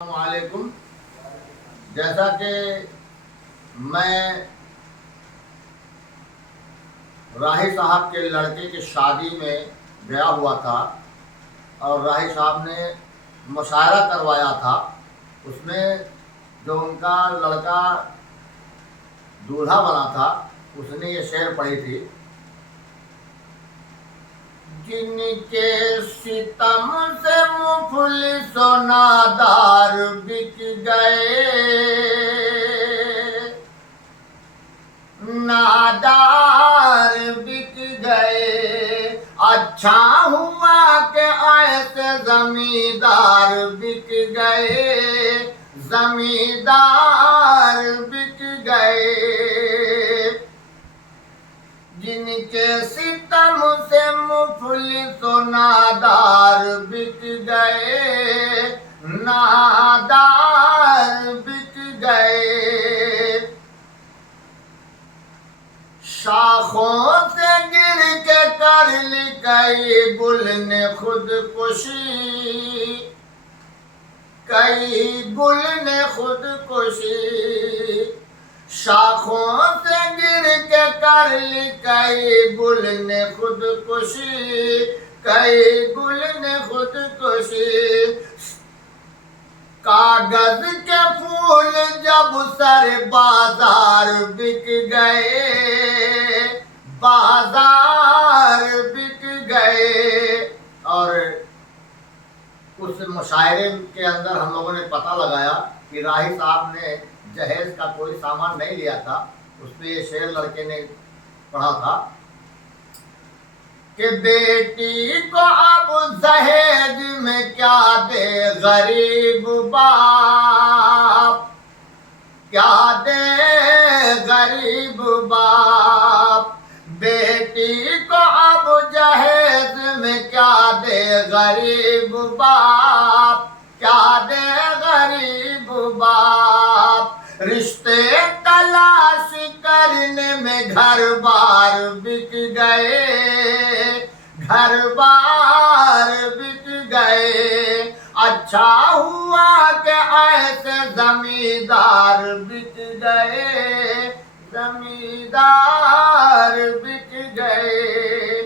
वालेकुम। जैसा कि मैं राही साहब के लड़के की शादी में गया हुआ था और राही साहब ने मुशायरा करवाया था। उसमें जो उनका लड़का दूल्हा बना था उसने ये शेर पढ़ी थी। जिनके सितम से मुफलिस नादार बिक गए, नादार बिक गए। अच्छा हुआ कि ऐसे जमींदार बिक गए, जमींदार बिक गए। जिनके सितम से मुफलिस नादार बिक गए, नादार बिक गए। शाखों से गिर के कर ली कई गुल ने खुदकुशी, कई गुल ने खुदकुशी। शाखों से गिर के कर ली कई गुल ने खुदकुशी, कई गुल ने खुदकुशी। कागज के फूल जब सर बाजार बिक गए, बाजार बिक गए। और उस मुशायरे के अंदर हम लोगों ने पता लगाया कि राही साहब ने जहेज का कोई सामान नहीं लिया था। उसमें ये शेर लड़के ने पढ़ा था कि बेटी को अब जहेज में क्या दे गरीब बाप, क्या दे गरीब बाप। बेटी को अब जहेज में क्या दे गरीब बाप, क्या दे गरीब बाप। रिश्ते तलाश करने में घर बार बिक गए, घर बार बिक गए। अच्छा हुआ कि ऐसे जमींदार बिक गए, जमींदार बिक गए।